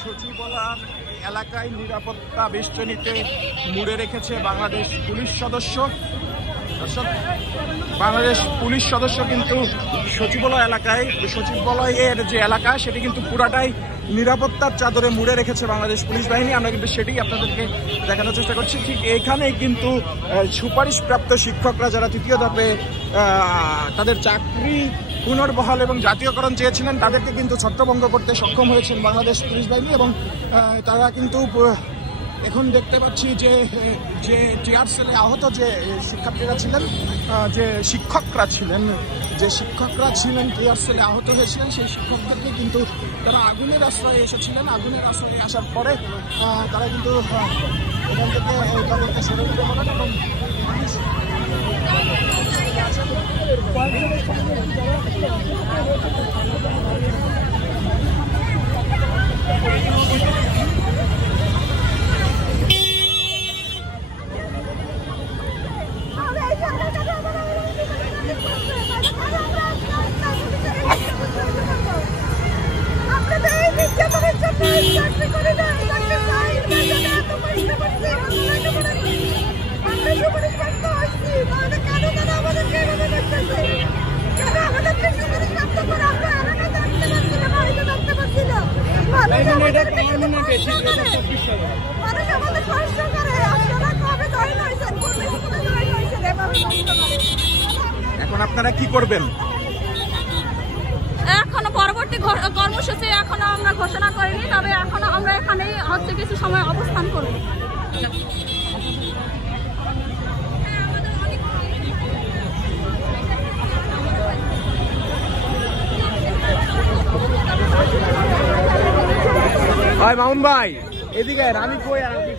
সচিবালয় এলাকায় নিরাপত্তা বেষ্টনীতে মুড়ে রেখেছে বাংলাদেশ পুলিশ সদস্য। বাংলাদেশ পুলিশ সদস্য কিন্তু সচিবালয়ের যে এলাকা সেটি কিন্তু পুরাটাই নিরাপত্তার চাদরে মুড়ে রেখেছে বাংলাদেশ পুলিশ বাহিনী। আমরা কিন্তু সেটি আপনাদেরকে দেখানোর চেষ্টা করছি। ঠিক এইখানেই কিন্তু সুপারিশপ্রাপ্ত শিক্ষকরা যারা তৃতীয় ধাপে তাদের চাকরি পুনর্বহাল এবং জাতীয়করণ চেয়েছিলেন তাদেরকে কিন্তু ছত্রভঙ্গ করতে সক্ষম হয়েছেন বাংলাদেশ পুলিশ বাহিনী। এবং তারা কিন্তু এখন দেখতে পাচ্ছি যে টিয়ার সেলে আহত যে শিক্ষার্থীরা ছিলেন, যে শিক্ষকরা ছিলেন টিয়ার সেলে আহত হয়েছিলেন, সেই শিক্ষকদেরকে কিন্তু তারা আগুনের আশ্রয়ে এসেছিলেন। আগুনের আশ্রয়ে আসার পরে তারা কিন্তু এখান থেকে তাদেরকে সরে দিতে পারেন এবং এখন আপনারা কি করবেন? এখনো পরবর্তী কর্মসূচি এখনো আমরা ঘোষণা করিনি, তবে এখনো আমরা এখানেই কিছু সময় অবস্থান করব। মামুন ভাই এদিকে আমি কই আর আপনি